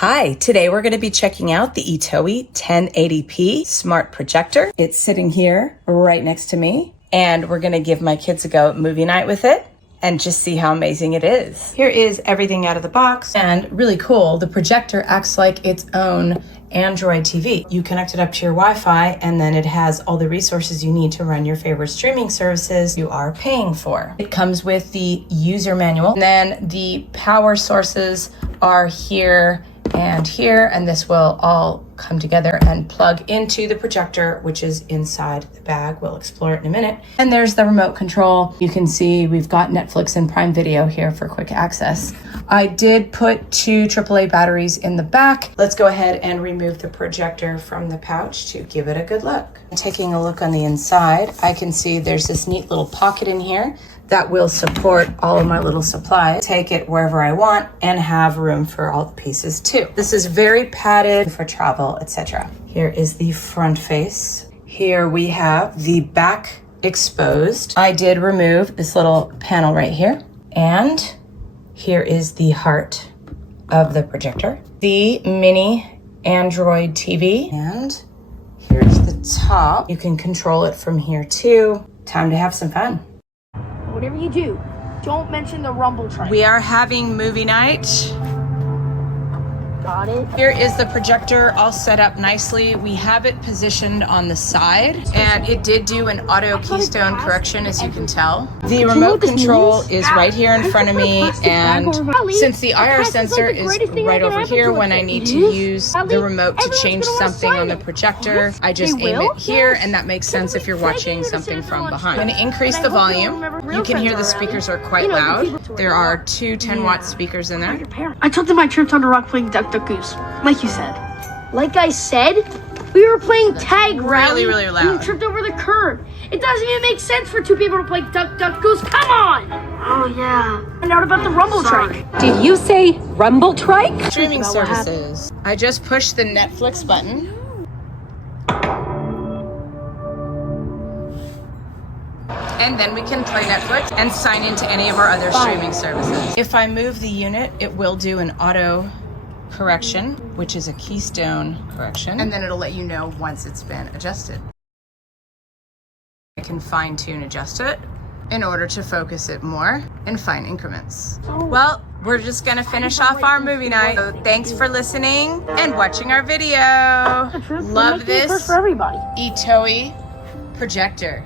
Hi, today we're going to be checking out the ETOE 1080p smart projector. It's sitting here right next to me, and we're going to give my kids a go at movie night with it and just see how amazing it is. Here is everything out of the box, and really cool, the projector acts like its own Android TV. You connect it up to your Wi-Fi, and then it has all the resources you need to run your favorite streaming services you are paying for. It comes with the user manual, and then the power sources are here and here, and this will all come together and plug into the projector, which is inside the bag. We'll explore it in a minute. And there's the remote control. You can see we've got Netflix and Prime Video here for quick access. I did put 2 AAA batteries in the back. Let's go ahead and remove the projector from the pouch to give it a good look. Taking a look on the inside, I can see there's this neat little pocket in here that will support all of my little supplies. Take it wherever I want and have room for all the pieces too. This is very padded for travel, etc. Here is the front face. Here we have the back exposed. I did remove this little panel right here. And here is the heart of the projector. The mini Android TV. And here's the top. You can control it from here too. Time to have some fun. Whatever you do, don't mention the rumble train. We are having movie night. Got it. Here is the projector all set up nicely. We have it positioned on the side, and it did do an auto keystone correction, as you can tell. The remote control is right here in front of me, and since the IR sensor is right over here, when I need to use the remote to change something on the projector, I just aim it here, and that makes sense if you're watching something from behind. I'm going to increase the volume. You can hear the speakers are quite loud. There are 2 10-watt speakers in there. I took them my trips on the rock playing Duck Goose, like you said. Like I said, we were playing tag rally. Really loud. And you tripped over the curb. It doesn't even make sense for 2 people to play Duck Goose. Come on! Oh yeah. And out about the rumble trike. Did you say rumble trike? Streaming services. I just pushed the Netflix button. And then we can play Netflix and sign into any of our other streaming services. If I move the unit, it will do an auto correction, which is a keystone correction, and then it'll let you know once it's been adjusted. I can fine-tune adjust it in order to focus it more in fine increments. Well, we're just gonna finish off our movie night. So thanks for listening and watching our video. Love this for everybody. ETOE projector.